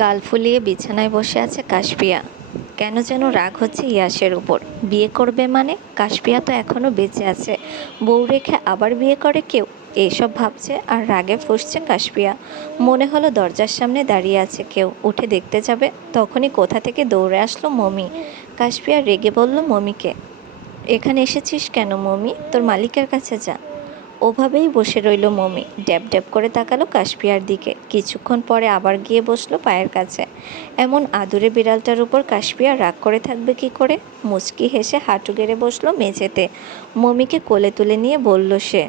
গাল ফুলিয়ে বিছানায় বসে আছে কাশপিয়া। কেন যেন রাগ হচ্ছে ইয়াসের উপর। বিয়ে করবে মানে? কাশপিয়া তো এখনো বেঁচে আছে, বউ রেখে আবার বিয়ে করে কেউ? এইসব ভাবছে আর রাগে ফুঁসছে কাশপিয়া। মনে হলো দরজার সামনে দাঁড়িয়ে আছে কেউ, উঠে দেখতে যাবে, তখনই কোথা থেকে দৌড়ে আসলো মমি। কাশপিয়া রেগে বলল মমিকে, এখানে এসেছিস কেন মমি? তোর মালিকের কাছে যা। ওভাবেই বসে রইল মমি, ড্যাব ড্যাব করে তাকালো কাশপিয়ার দিকে। কিছুক্ষণ পরে আবার গিয়ে বসলো পায়ের কাছে। এমন আদুরে বিড়ালটার উপর কাশপিয়া রাগ করে থাকবে কি করে? মুচকি হেসে হাঁটু গেড়ে বসলো মেঝেতে। মমিকে কোলে তুলে নিয়ে বলল সে,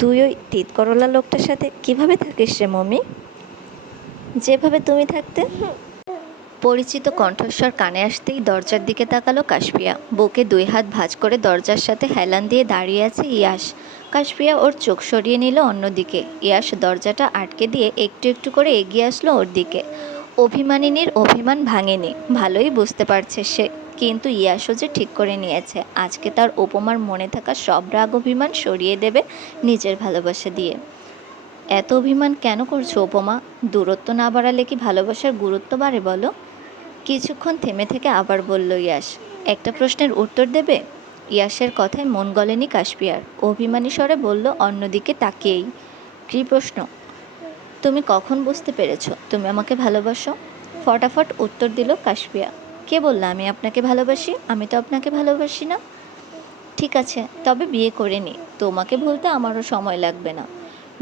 তুই ওই তিতকরলা লোকটার সাথে কিভাবে থাকিস রে মমি? যেভাবে তুমি থাকতে। পরিচিত কণ্ঠস্বর কানে আসতেই দরজার দিকে তাকালো কাশপিয়া। বুকে দুই হাত ভাঁজ করে দরজার সাথে হেলান দিয়ে দাঁড়িয়ে আছে ইয়াস। কাশপিয়া ওর চোখ সরিয়ে নিল অন্যদিকে। ইয়াস দরজাটা আটকে দিয়ে একটু একটু করে এগিয়ে আসলো ওর দিকে। অভিমানিনীর অভিমান ভাঙেনি, ভালোই বুঝতে পারছে সে। কিন্তু ইয়াসও যে ঠিক করে নিয়েছে আজকে তার উপমার মনে থাকা সব রাগ অভিমান সরিয়ে দেবে নিজের ভালোবাসা দিয়ে। এত অভিমান কেন করছো উপমা? দূরত্ব না বাড়ালে কি ভালোবাসার গুরুত্ব বাড়ে বলো? কিছুক্ষণ থেমে থেকে আবার বলল ইয়াস, একটা প্রশ্নের উত্তর দেবে? ইয়াসের কথায় মন গলেনি কাশপিয়ার। অভিমানী স্বরে বলল অন্যদিকে তাকিয়েই, কী প্রশ্ন? তুমি কখন বুঝতে পেরেছো তুমি আমাকে ভালোবাসো? ফটাফট উত্তর দিল কাশপিয়া। কে বলল আমি আপনাকে ভালোবাসি? আমি তো আপনাকে ভালোবাসি না। ঠিক আছে, তবে বিয়ে করে নি, তোমাকে ভুলতে আমারও সময় লাগবে না।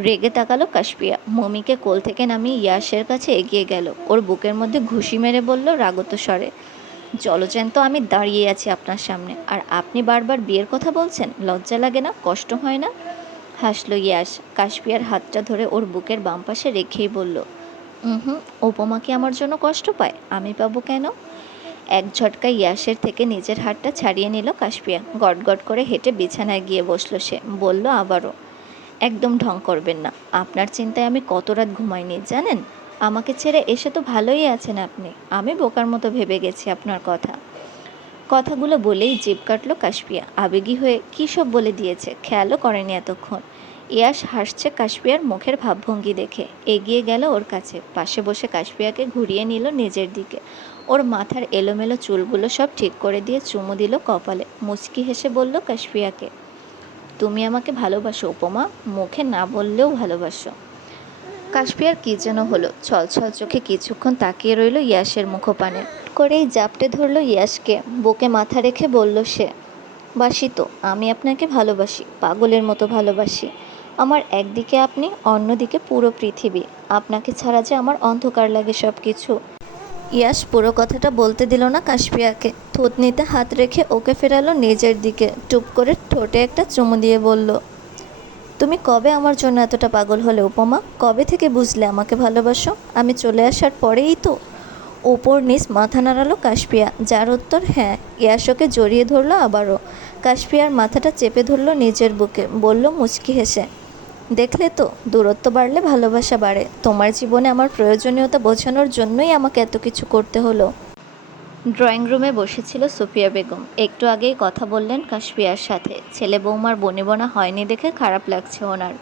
রেগে তাকালো কাশপিয়া। মমিকে কোল থেকে নামিয়ে ইয়াসের কাছে এগিয়ে গেল। ওর বুকের মধ্যে ঘুষি মেরে বলল রাগত স্বরে, জলজ্যান্ত আমি দাঁড়িয়ে আছি আপনার সামনে, আর আপনি বারবার বিয়ের কথা বলছেন? লজ্জা লাগে না? কষ্ট হয় না? হাসলো ইয়াস। কাশপিয়ার হাতটা ধরে ওর বুকের বাম পাশে রেখেই বলল, হুম, উপমা কি আমার জন্য কষ্ট পায়? আমি পাবো কেন? এক ঝটকায় ইয়াসের থেকে নিজের হাতটা ছাড়িয়ে নিল কাশপিয়া। গটগট করে হেঁটে বিছানায় গিয়ে বসলো সে। বলল আবারও, একদম ঢং করবেন না। আপনার চিন্তায় আমি কত রাত ঘুমাইনি জানেন? আমাকে ছেড়ে এসে তো ভালোই আছেন আপনি, আমি বোকার মতো ভেবে গেছি আপনার কথা। কথাগুলো বলেই জিভ কাটল কাশপিয়া। আবেগী হয়ে কী সব বলে দিয়েছে, খেয়ালও করেনি এতক্ষণ। ইয়াস হাসছে কাশপিয়ার মুখের ভাবভঙ্গি দেখে। এগিয়ে গেল ওর কাছে, পাশে বসে কাশপিয়াকে ঘুরিয়ে নিল নিজের দিকে। ওর মাথার এলোমেলো চুলগুলো সব ঠিক করে দিয়ে চুমু দিল কপালে। মুচকি হেসে বলল কাশপিয়াকে, তুমি আমাকে ভালোবাসো উপমা, মুখে না বললেও ভালোবাসো। কাশপিয়ার কী যেন হলো, ছলছল চোখে কিছুক্ষণ তাকিয়ে রইল ইয়াসের মুখপানে। করেই জাপটে ধরল ইয়াসকে, বুকে মাথা রেখে বলল সে, বাসি তো, আমি আপনাকে ভালোবাসি, পাগলের মতো ভালোবাসি। আমার একদিকে আপনি, অন্যদিকে পুরো পৃথিবী। আপনাকে ছাড়া যে আমার অন্ধকার লাগে সব কিছু। ইয়াস পুরো কথাটা বলতে দিল না কাশপিয়াকে। থুতনিতে হাত রেখে ওকে ফেরালো নিজের দিকে। টুপ করে ঠোঁটে একটা চুমু দিয়ে বলল, তুমি কবে আমার জন্য এতটা পাগল হলে উপমা? কবে থেকে বুঝলে আমাকে ভালোবাসো? আমি চলে আসার পরেই তো? ওপর নিচ মাথা নাড়ালো কাশপিয়া, যার উত্তর হ্যাঁ। ইয়াস ওকে জড়িয়ে ধরলো আবারও। কাশপিয়ার মাথাটা চেপে ধরলো নিজের বুকে, বলল মুচকি হেসে, দেখলে তো, দূরত্ব বাড়লে ভালোবাসা বাড়ে। তোমার জীবনে আমার প্রয়োজনীয়তা বোঝানোর জন্যই আমাকে এত কিছু করতে হলো। ড্রয়িং রুমে বসেছিল সুফিয়া বেগম। একটু আগেই কথা বললেন কাশপিয়ার সাথে। ছেলে বৌমার বনিবনা হয়নি দেখে খারাপ লাগছে ওনার।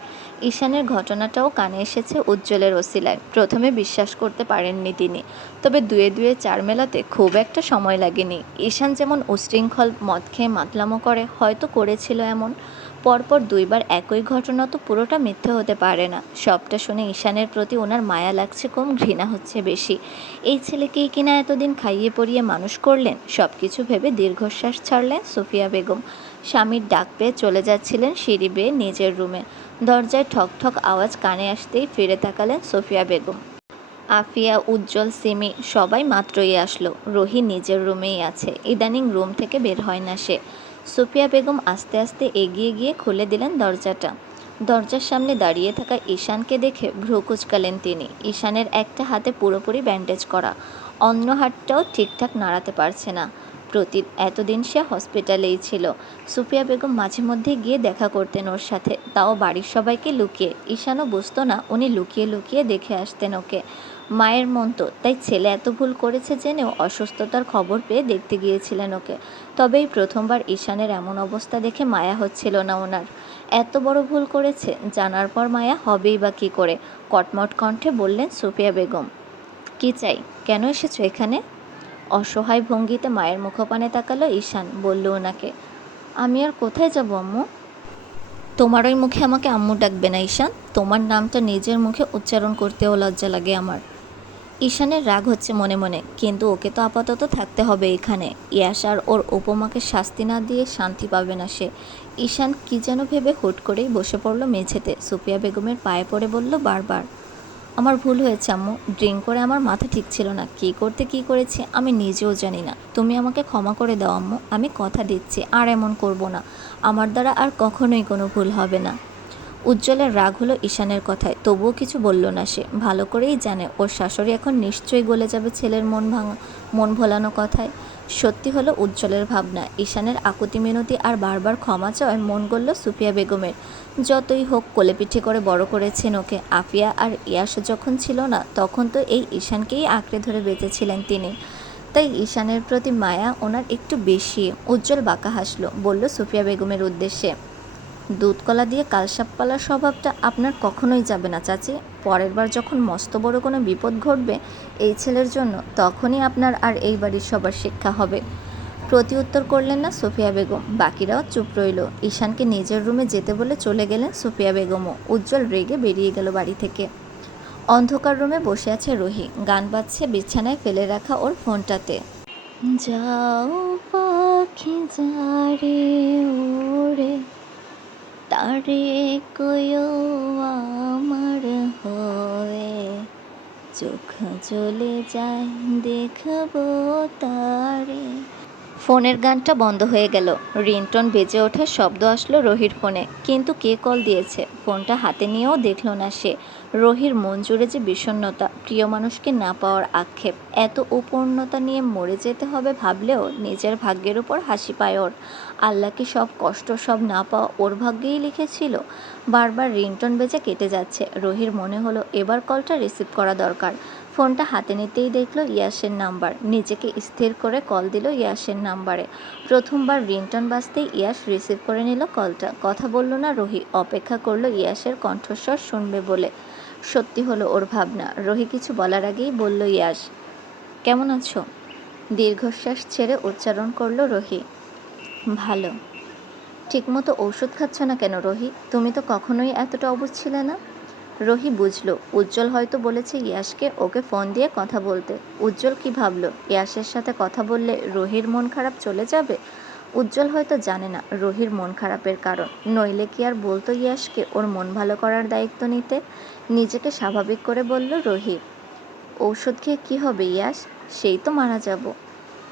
ঈশানের ঘটনাটাও কানে এসেছে উজ্জ্বলের ওসিলায়। প্রথমে বিশ্বাস করতে পারেননি তিনি, তবে দুয়ে দুয়ে চার মেলাতে খুব একটা সময় লাগেনি। ঈশান যেমন উশৃঙ্খল, মদ খেয়ে মাতলামো করে, হয়তো করেছিল এমন। পরপর দুইবার একই ঘটনা তো পুরোটা মিথ্যে হতে পারে না। সবটা শুনে ঈশানের প্রতি ওনার মায়া লাগছে কম, ঘৃণা হচ্ছে বেশি। এই ছেলেকেই কিনা এতদিন খাইয়ে পরিয়ে মানুষ করলেন। সব কিছু ভেবে দীর্ঘশ্বাস ছাড়লেন সুফিয়া বেগম। স্বামীর ডাক পেয়ে চলে যাচ্ছিলেন সিঁড়ি বেয়ে নিজের রুমে। দরজায় ঠক ঠক আওয়াজ কানে আসতেই ফিরে তাকালেন সুফিয়া বেগম। আফিয়া, উজ্জ্বল, সিমি সবাই মাত্রই আসলো। রোহি নিজের রুমেই আছে, ইদানিং রুম থেকে বের হয় না সে। সুফিয়া বেগম আস্তে আস্তে এগিয়ে গিয়ে খুলে দিলেন দরজাটা। দরজার সামনে দাঁড়িয়ে থাকা ঈশানকে দেখে ভ্রু কুঁচকালেন তিনি। ঈশানের একটা হাতে পুরোপুরি ব্যান্ডেজ করা, অন্য হাতটাও ঠিকঠাক নাড়াতে পারছে না। এতদিন সে হসপিটালেই ছিল। সুফিয়া বেগম মাঝে মধ্যে গিয়ে দেখা করতেন ওর সাথে, তাও বাড়ির সবাইকে লুকিয়ে। ঈশানও বুঝতো না উনি লুকিয়ে লুকিয়ে দেখে আসতেন ওকে। মায়ের মন তো, তাই ছেলে এত ভুল করেছে জেনেও অসুস্থতার খবর পেয়ে দেখতে গিয়েছিলেন ওকে। তবে এই প্রথমবার ঈশানের এমন অবস্থা দেখে মায়া হচ্ছিল না ওনার। এত বড় ভুল করেছে, জানার পর মায়া হবেই বা কী করে? কটমট কণ্ঠে বললেন সুফিয়া বেগম। কি চাই? কেন এসেছো এখানে? অসহায় ভঙ্গিতে মায়ের মুখপানে তাকালো ঈশান। বলল ওনাকে, আমি আর কোথায় যাব আম্মু? তোমার ওই মুখে আমাকে আম্মু ডাকবে না ঈশান। তোমার নামটা নিজের মুখে উচ্চারণ করতেও লজ্জা লাগে আমার। ঈশানের রাগ হচ্ছে মনে মনে, কিন্তু ওকে তো আপাতত থাকতে হবে এখানে। ইয়াশ আর ওর উপমাকে শাস্তি না দিয়ে শান্তি পাবে না সে। ঈশান কি যেন ভেবে হুট করেই বসে পড়ল মেঝেতে। সুফিয়া বেগমের পায়ে পড়ে বলল বারবার, আমার ভুল হয়েছে আম্মু। ড্রিঙ্ক করে আমার মাথা ঠিক ছিল না। কী করতে কী করেছি আমি নিজেও জানি না। তুমি আমাকে ক্ষমা করে দাও আম্মু। আমি কথা দিচ্ছি আর এমন করব না। আমার দ্বারা আর কখনোই কোনো ভুল হবে না। উজ্জ্বলের রাগ হলো ঈশানের কথায়, তবুও কিছু বলল না সে। ভালো করেই জানে ওর শাশুড়ি এখন নিশ্চয়ই গলে যাবে ছেলের মন ভোলানো কথায়। সত্যি হলো উজ্জ্বলের ভাবনা। ঈশানের আকুতি মিনতি আর বারবার ক্ষমা চাওয়ায় মন গলল সুফিয়া বেগমের। যতই হোক কোলেপিঠে করে বড় করেছেন ওকে। আফিয়া আর ইয়াস যখন ছিল না, তখন তো এই ঈশানকেই আঁকড়ে ধরে বেঁচেছিলেন তিনি। তাই ঈশানের প্রতি মায়া ওনার একটু বেশি। উজ্জ্বল বাঁকা হাসল, বলল সুফিয়া বেগমের উদ্দেশ্যে, দুধ কলা দিয়ে কালসাপ পালার স্বভাবটা আপনার কখনোই যাবে না চাচি। পরের বার যখন মস্ত বড় কোনো বিপদ ঘটবে এই ছেলের জন্য, তখনই আপনার আর এই বাড়ির সবার শিক্ষা হবে। প্রতি উত্তর করলেন না সুফিয়া বেগম। বাকিরাও চুপ রইল। ঈশানকে নিজের রুমে যেতে বলে চলে গেলেন সুফিয়া বেগমও। উজ্জ্বল রেগে বেরিয়ে গেল বাড়ি থেকে। অন্ধকার রুমে বসে আছে রুহি। গান বাজছে বিছানায় ফেলে রাখা ওর ফোনটাতে। যাও পাখি যারে ওরে, তারে কয়ো আমার হয়ে, চোখ জ্বলে যায় দেখবো তারে। ফোনের গানটা বন্ধ হয়ে গেল। রিংটোন বেজে ওঠার শব্দ আসলো রোহির ফোনে, কিন্তু কে কল দিয়েছে ফোনটা হাতে নিয়েও দেখল না সে। রোহির মন জুড়ে যে বিষণ্ণতা, প্রিয় মানুষকে না পাওয়ার আক্ষেপ, এত উপূর্ণতা নিয়ে মরে যেতে হবে ভাবলেও নিজের ভাগ্যের উপর হাসি পায় ওর। আল্লাহ কি সব কষ্ট, সব না পাওয়া ওর ভাগ্যেই লিখেছিল? বারবার রিংটোন বেজে কেটে যাচ্ছে। রোহির মনে হলো এবার কলটা রিসিভ করা দরকার। ফোনটা হাতে নিতেই দেখল ইয়াসের নাম্বার। নিজেকে স্থির করে কল দিল ইয়াসের নাম্বারে। প্রথমবার রিংটোন বাজতেই ইয়াস রিসিভ করে নিল কলটা। কথা বলল না রোহি, অপেক্ষা করলো ইয়াসের কণ্ঠস্বর শুনবে বলে। সত্যি হলো ওর ভাবনা। রোহি কিছু বলার আগেই বলল ইয়াস, কেমন আছো? দীর্ঘশ্বাস ছেড়ে উচ্চারণ করলো রোহি, ভালো। ঠিকমতো ওষুধ খাচ্ছ না কেন রোহি? তুমি তো কখনোই এতটা অবুঝ ছিলে না। রোহি বুঝল উজ্জ্বল হয়তো বলেছে ইয়াসকে ওকে ফোন দিয়ে কথা বলতে। উজ্জ্বল কি ভাবলো, ইয়াসের সাথে কথা বললে রোহির মন খারাপ চলে যাবে? উজ্জ্বল হয়তো জানে না রোহির মন খারাপের কারণ, নইলে কি আর বলতো ইয়াসকে ওর মন ভালো করার দায়িত্ব নিতে। নিজেকে স্বাভাবিক করে বলল রোহি, ঔষধ খেয়ে কী হবে ইয়াস? সেই তো মারা যাব।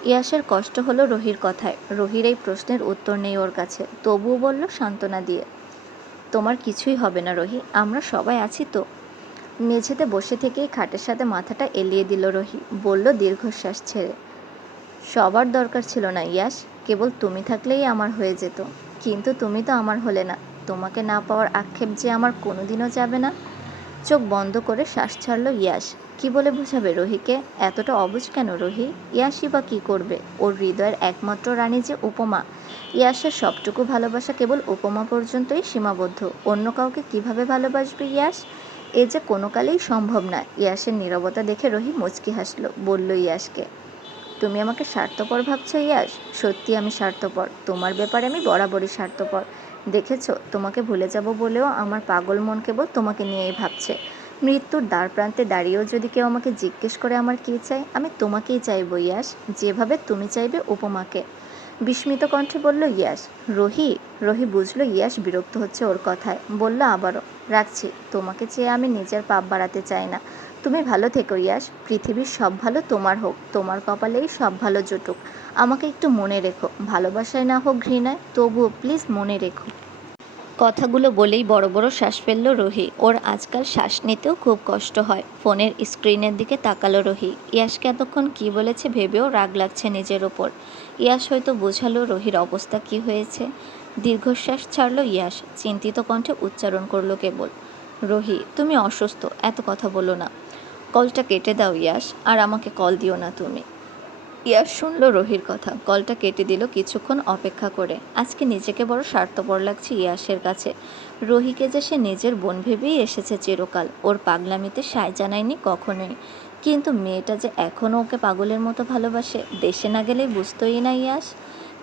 ইয়াসের কষ্ট হলো রোহির কথায়। রোহির এই প্রশ্নের উত্তর নেই ওর কাছে, তবুও বলল সান্ত্বনা দিয়ে, তোমার কিছুই হবে না রোহি, আমরা সবাই আছি তো। মেঝেতে বসে থেকেই খাটের সাথে মাথাটা এলিয়ে দিল রোহি। বলল দীর্ঘশ্বাস ছেড়ে, সবার দরকার ছিল না ইয়াস, কেবল তুমি থাকলেই আমার হয়ে যেত। কিন্তু তুমি তো আমার হলে না। তোমাকে না পাওয়ার আক্ষেপ যে আমার কোনোদিনও যাবে না। চোখ বন্ধ করে শ্বাস ছাড়ল ইয়াস। কি বলে বোঝাবে রোহিকে? এতটা অবুঝ কেন রোহি? ইয়াসই বা কী করবে? ওর হৃদয়ের একমাত্র রানী যে উপমা। ইয়াসের সবটুকু ভালোবাসা কেবল উপমা পর্যন্তই সীমাবদ্ধ। অন্য কাউকে কিভাবে ভালোবাসবে ইয়াস? এ যে কোনো কালেই সম্ভব না। ইয়াসের নীরবতা দেখে রোহি মুচকি হাসল। বলল ইয়াসকে, তুমি আমাকে স্বার্থপর ভাবছো ইয়াস? সত্যি আমি স্বার্থপর। তোমার ব্যাপারে আমি বরাবরই স্বার্থপর। দেখেছো, তোমাকে ভুলে যাব বলেও আমার পাগল মন কেবল তোমাকে নিয়েই ভাবছে। মৃত্যুর দ্বার প্রান্তে দাঁড়িয়েও যদি কেউ আমাকে জিজ্ঞেস করে আমার কী চাই, আমি তোমাকেই চাইব ইয়াস, যেভাবে তুমি চাইবে উপমাকে। বিস্মিত কণ্ঠে বলল ইয়াস। রোহি? রোহি বুঝলো ইয়াস বিরক্ত হচ্ছে ওর কথায়। বলল আবারও, রাখছি। তোমাকে চেয়ে আমি নিজের পাপ বাড়াতে চাই না। তুমি ভালো থেকো ইয়াস। পৃথিবীর সব ভালো তোমার হোক। তোমার কপালেই সব ভালো জুটুক। আমাকে একটু মনে রেখো। ভালোবাসায় না হোক ঘৃণায়, তবুও প্লিজ মনে রেখো। কথাগুলো বলেই বড় বড় শ্বাস ফেলল রোহি। ওর আজকাল শ্বাস নিতেও খুব কষ্ট হয়। ফোনের স্ক্রিনের দিকে তাকালো রোহি। ইয়াসকে এতক্ষণ কী বলেছে ভেবেও রাগ লাগছে নিজের ওপর। ইয়াস হয়তো বোঝালো রোহির অবস্থা কী হয়েছে। দীর্ঘশ্বাস ছাড়ল ইয়াস। চিন্তিত কণ্ঠে উচ্চারণ করলো কেবল, রোহি তুমি অসুস্থ, এত কথা বলো না। কলটা কেটে দাও ইয়াস, আর আমাকে কল দিও না তুমি। ইয়াস শুনল রোহির কথা, কলটা কেটে দিল কিছুক্ষণ অপেক্ষা করে। আজকে নিজেকে বড় স্বার্থপর লাগছে ইয়াসের কাছে। রোহিকে যে সে নিজের বোন ভেবেই এসেছে চিরকাল। ওর পাগলামিতে সায় জানায়নি কখনোই। কিন্তু মেয়েটা যে এখনও ওকে পাগলের মতো ভালোবাসে, দেশে না গেলেই বুঝতোই না ইয়াশ।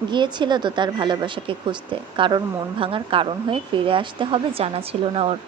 গিয়েছিল তো তার ভালোবাসাকে খুঁজতে, কারোর মন ভাঙার কারণ হয়ে ফিরে আসতে হবে জানা ছিল না ওর।